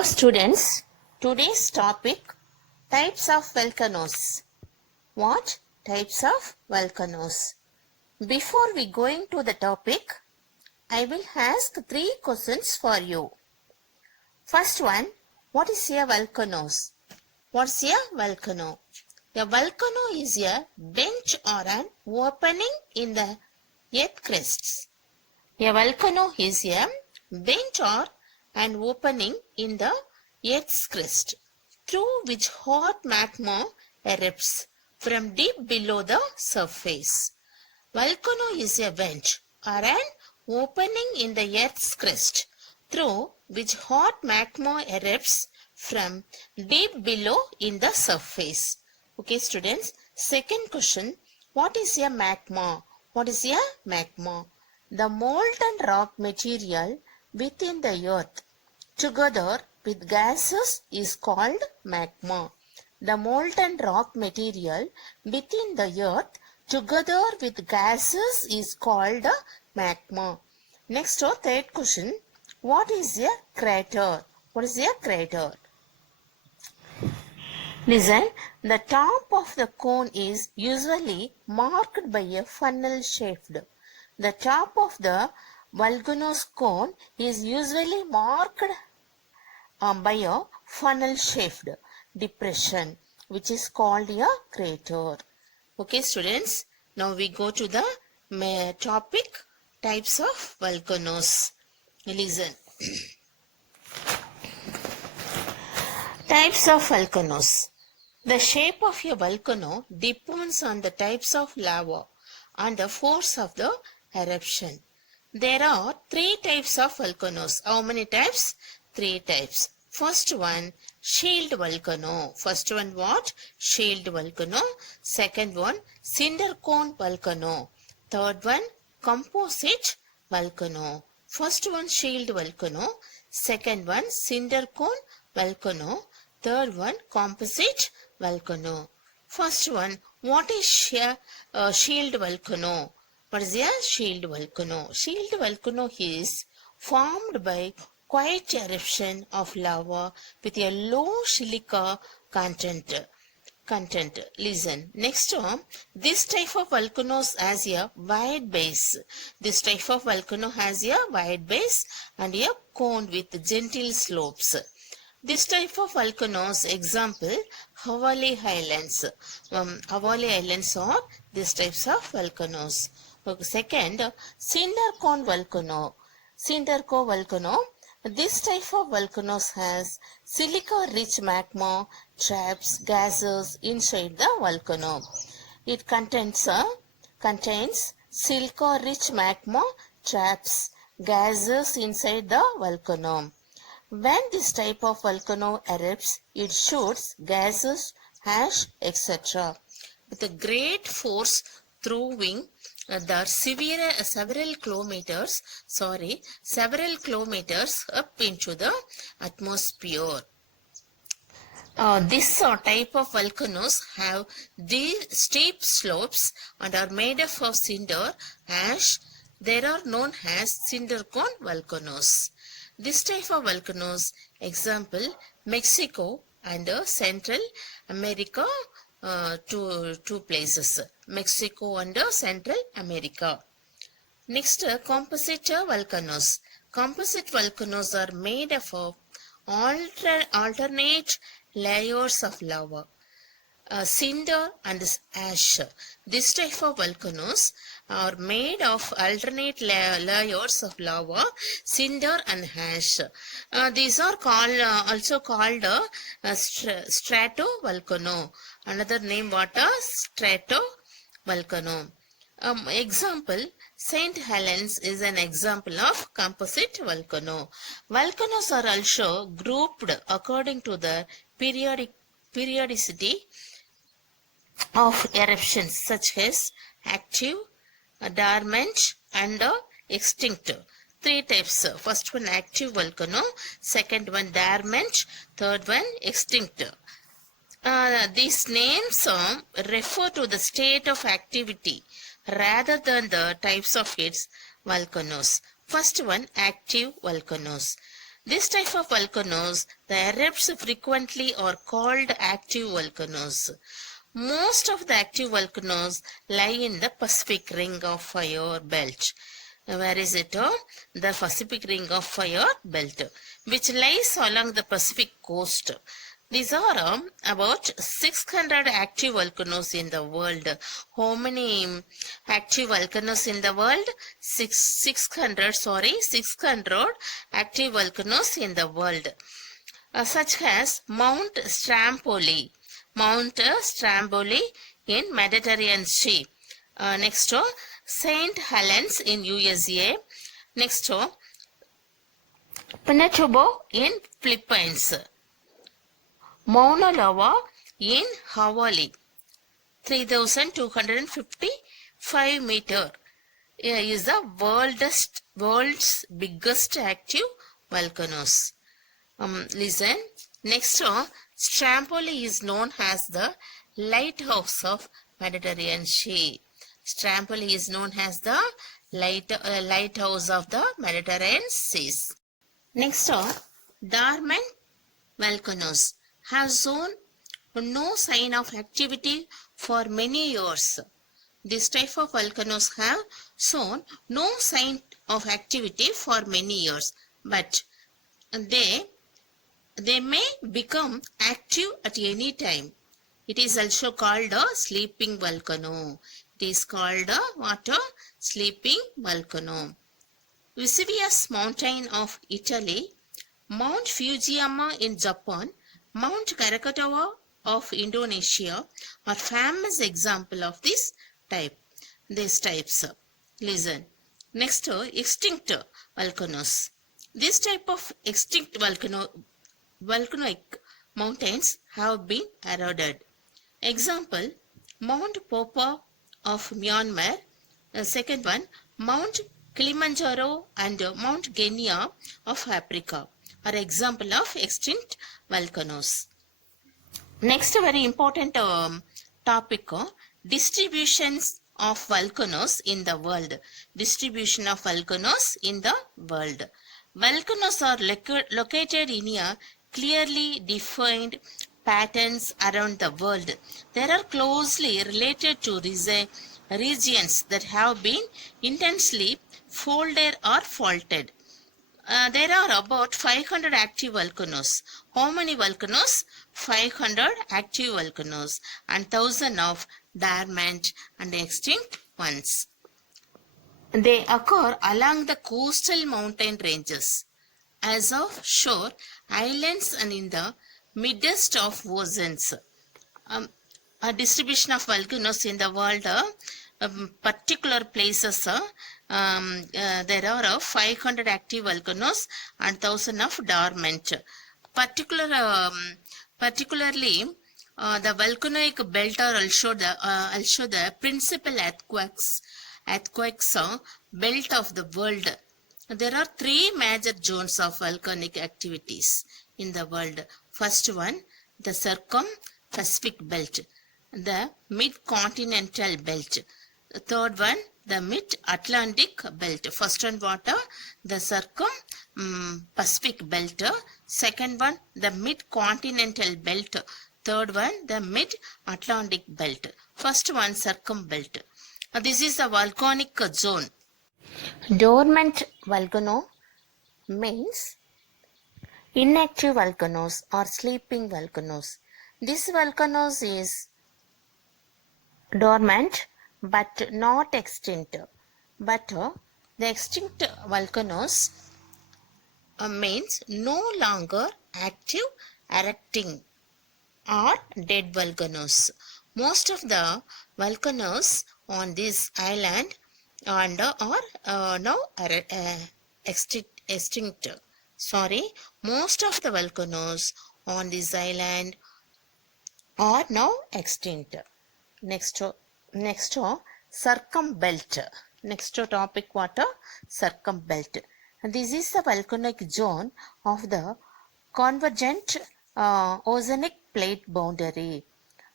Hello students, today's topic types of volcanoes. What types of volcanoes? Before we go into the topic, I will ask 3 questions for you. First one, what is a volcano? What's a volcano? A volcano is a bench or an opening in the earth crests. A volcano is a bench or an opening in the earth's crust through which hot magma erupts from deep below the surface. Volcano is a bench or an opening in the earth's crust through which hot magma erupts from deep below in the surface. Okay students, second question, what is a magma? What is a magma? The molten rock material within the earth together with gases is called magma. The molten rock material within the earth together with gases is called magma. Next or third question, what is a crater? What is a crater? Listen, the top of the cone is usually marked by a funnel shaped. The top of the volcano's cone is usually marked by a funnel-shaped depression, which is called a crater. Okay, students. Now we go to the topic, types of volcanoes. Listen. Types of volcanoes. The shape of a volcano depends on the types of lava and the force of the eruption. There are 3 types of volcanoes. How many types? 3 types. First one, shield volcano. First one what? Shield volcano. Second one, cinder cone volcano. Third one, composite volcano. First one, shield volcano. Second one, cinder cone volcano. Third one, composite volcano. First one, what is shield volcano? What is a shield volcano? Shield volcano is formed by quiet eruption of lava with a low silica content. Listen. Next one, this type of volcanoes has a wide base. This type of volcano has a wide base and a cone with gentle slopes. This type of volcanoes, example, Hawaii Islands. Hawaii Islands are these types of volcanoes. Okay, second, cinder cone volcano. Cinder cone volcano. This type of volcanoes has silica-rich magma traps gases inside the volcano. It contains silica-rich magma traps gases inside the volcano. When this type of volcano erupts, it shoots gases, ash, etc. with a great force throwing the several kilometers up into the atmosphere. This type of volcanoes have these steep slopes and are made up of cinder, ash. They are known as cinder cone volcanoes. This type of volcanoes, example, Mexico and Central America, two places, Mexico and Central America. Next, composite volcanoes. Composite volcanoes are made up of alternate layers of lava, cinder and ash. This type of volcanoes are made of alternate layers of lava, cinder and ash. These are also called stratovolcano. Another name what? Stratovolcano. Example, St. Helens is an example of composite volcano. Volcanoes are also grouped according to the periodicity of eruptions such as active, dormant and extinct. 3 types. First one active volcano, second one dormant, third one extinct. These names refer to the state of activity rather than the types of its volcanoes. First one, active volcanoes. This type of volcanoes, the erupts frequently are called active volcanoes. Most of the active volcanoes lie in the Pacific Ring of Fire belt. Where is it? The Pacific Ring of Fire belt, which lies along the Pacific coast. These are about 600 active volcanoes in the world. How many active volcanoes in the world? 600 active volcanoes in the world. Such as Mount Stromboli in Mediterranean Sea. Next to St. Helens in USA. Next to Pinatubo in Philippines. Mauna Loa in Hawaii, 3,255 meter, is the world's biggest active volcanoes. Listen, next Stromboli is known as the lighthouse of Mediterranean Sea. Stromboli is known as the lighthouse of the Mediterranean Seas. Next dormant volcanoes have shown no sign of activity for many years. This type of volcanoes have shown no sign of activity for many years, but they may become active at any time. It is also called a sleeping volcano. It is called a sleeping volcano. Vesuvius mountain of Italy, Mount Fujiama in Japan, Mount Krakatoa of Indonesia are famous example of this type. These types. Listen. Next, extinct volcanoes. This type of extinct volcanic mountains have been eroded. Example, Mount Popa of Myanmar. Second one, Mount Kilimanjaro and Mount Kenya of Africa are example of extinct volcanoes. Next, very important topic, distributions of volcanoes in the world. Distribution of volcanoes in the world. Volcanoes are located in a clearly defined patterns around the world. They are closely related to regions that have been intensely folded or faulted. There are about 500 active volcanoes. How many volcanoes? 500 active volcanoes and 1,000 of dormant and extinct ones. They occur along the coastal mountain ranges, as of shore islands and in the midst of oceans. A distribution of volcanoes in the world, particular places, there are 500 active volcanoes and 1,000 of dormant. Particularly, the volcanic belt are also the principal earthquakes belt of the world. There are three major zones of volcanic activities in the world. First one, the Circum-Pacific Belt, the Mid-Continental Belt. The third one, the Mid-Atlantic Belt. First one, the Circum-Pacific Belt. Second one, the Mid-Continental Belt. Third one, the Mid-Atlantic Belt. First one, Circumbelt. This is a volcanic zone. Dormant volcano means inactive volcanoes or sleeping volcanoes. This volcanoes is dormant but not extinct. But the extinct volcanoes means no longer active, erupting, or dead volcanoes. Most of the volcanoes on this island and are now extinct. Most of the volcanoes on this island are now extinct. Next, circumbelt. Next topic, circumbelt. This is the volcanic zone of the convergent oceanic plate boundary.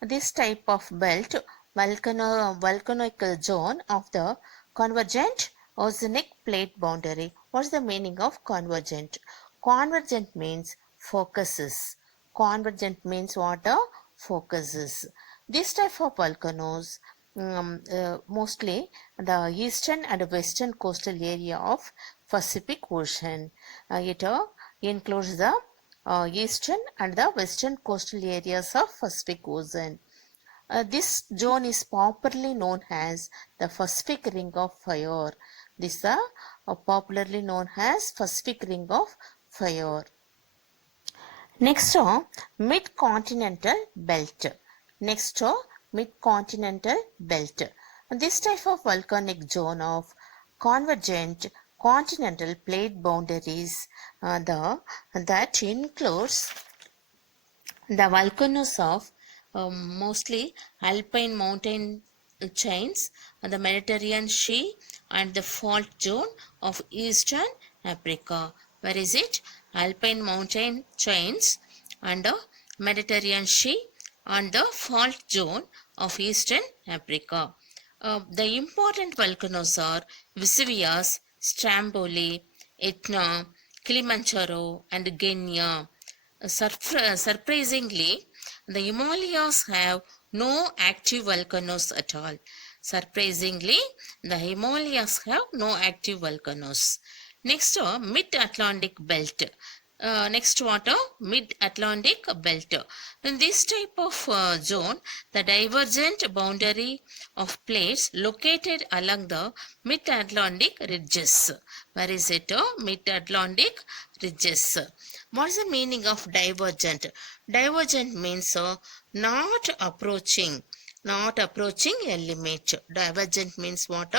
This type of belt, volcanic zone of the convergent oceanic plate boundary. What's the meaning of convergent? Convergent means focuses. Convergent means what? Focuses. This type of volcanoes mostly the eastern and western coastal area of Pacific Ocean. It includes the eastern and the western coastal areas of Pacific Ocean. This zone is popularly known as the Pacific Ring of Fire. This is popularly known as Pacific Ring of Fire. Next, mid-continental belt. Next, mid-continental belt. This type of volcanic zone of convergent continental plate boundaries that includes the volcanoes of mostly alpine mountain chains, the Mediterranean Sea, and the fault zone of Eastern Africa. Where is it? Alpine mountain chains and the Mediterranean Sea and the fault zone of Eastern Africa. The important volcanoes are Vesuvius, Stromboli, Etna, Kilimanjaro, and Genya. Surprisingly, the Himalayas have no active volcanoes at all. Surprisingly, the Himalayas have no active volcanoes. Next, Mid-Atlantic Belt. Next, what? Mid-Atlantic Belt. In this type of zone, the divergent boundary of plates located along the Mid-Atlantic ridges. Where is it? Mid-Atlantic ridges. What is the meaning of divergent? Divergent means not approaching a limit. Divergent means what?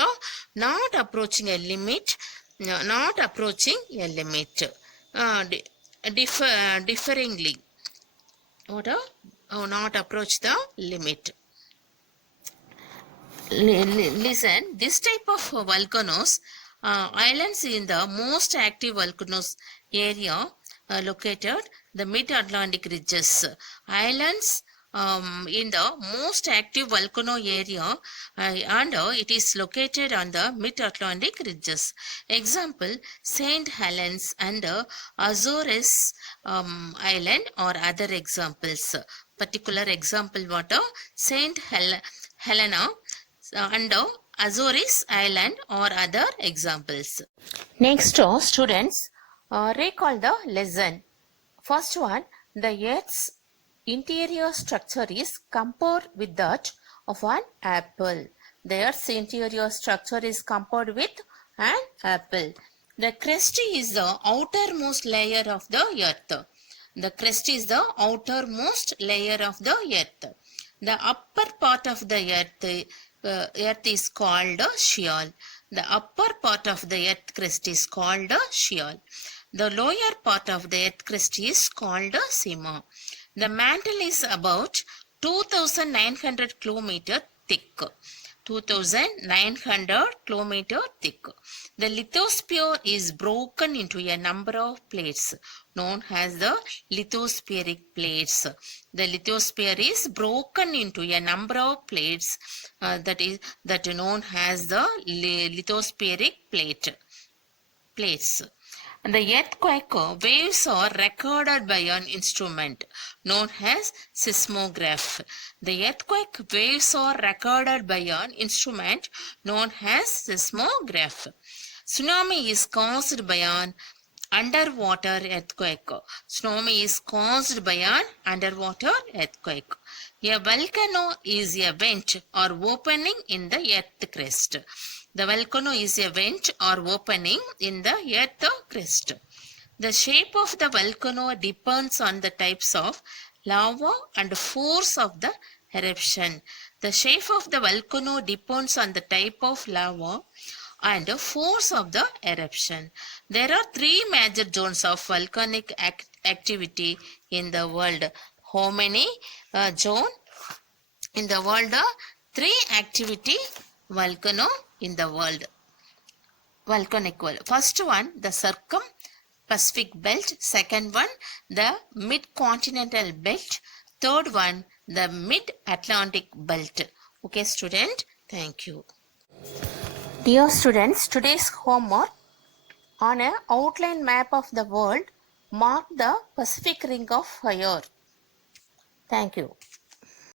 Not approaching a limit. Not approaching a limit. Differingly. What? Not approach the limit. Listen, this type of volcanoes, islands in the most active volcanoes area located the mid-Atlantic ridges. Islands in the most active volcano area and it is located on the mid-Atlantic ridges. Example, St. Helens and Azores Island or other examples. Particular example what? St. Helena and Azores Island or other examples. Next, students, recall the lesson. First one, the Earth's interior structure is compared with that of an apple. The Earth's interior structure is compared with an apple. The crust is the outermost layer of the Earth. The crust is the outermost layer of the Earth. The upper part of the Earth is called sheol. The upper part of the Earth crust is called sheol. The lower part of the Earth crust is called sima. The mantle is about 2,900 km thick. 2,900 km thick. The lithosphere is broken into a number of plates known as the lithospheric plates. The lithosphere is broken into a number of plates that known as the lithospheric plates. The earthquake waves are recorded by an instrument known as seismograph. The earthquake waves are recorded by an instrument known as seismograph. Tsunami is caused by an underwater earthquake. Tsunami is caused by an underwater earthquake. A volcano is a vent or opening in the earth crust. The volcano is a vent or opening in the earth crust. The shape of the volcano depends on the types of lava and force of the eruption. The shape of the volcano depends on the type of lava and force of the eruption. There are three major zones of volcanic activity in the world. How many zones in the world? Three activity volcano in the world. Volcanic world. First one, the Circum-Pacific Belt. Second one, the Mid-Continental Belt. Third one, the Mid-Atlantic Belt. Okay, student. Thank you. Dear students, today's homework on an outline map of the world, mark the Pacific Ring of Fire. Thank you.